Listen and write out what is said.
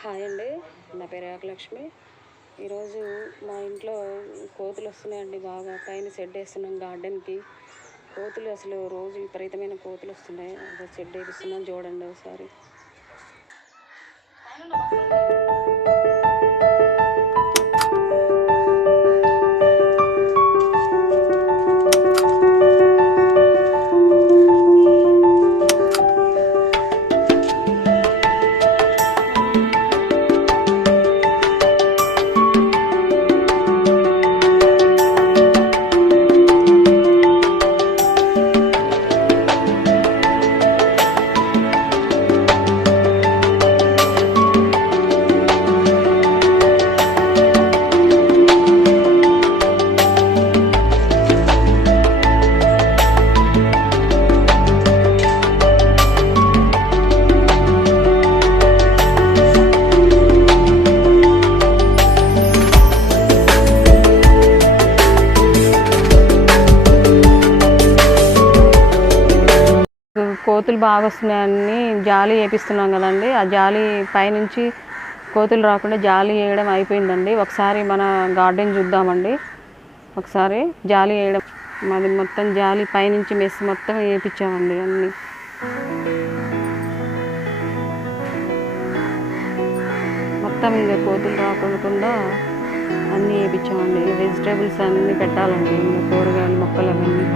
Hi అండి, నా పేరు ఏకలక్ష్మి. ఈరోజు మా ఇంట్లో కోతులు వస్తున్నాయండి. బాగా పైన షెడ్ వేస్తున్నాం గార్డెన్కి. కోతులు అసలు రోజు విపరీతమైన కోతులు వస్తున్నాయి. షెడ్ వేపిస్తున్నాం, చూడండి ఒకసారి. కోతులు బాగా వస్తున్నాయని జాలి వేపిస్తున్నాం కదండి. ఆ జాలి పైనుంచి కోతులు రాకుండా జాలి వేయడం అయిపోయిందండి. ఒకసారి మన గార్డెన్ చూద్దామండి. ఒకసారి జాలి వేయడం, మాది మొత్తం జాలి పైనుంచి మెస్ మొత్తం వేయించామండి. అన్నీ మొత్తం ఇంకా కోతులు రాకుండా అన్నీ వేయించామండి. వెజిటేబుల్స్ అన్నీ పెట్టాలండి, ఇంకా కూరగాయలు మొక్కలు అవన్నీ.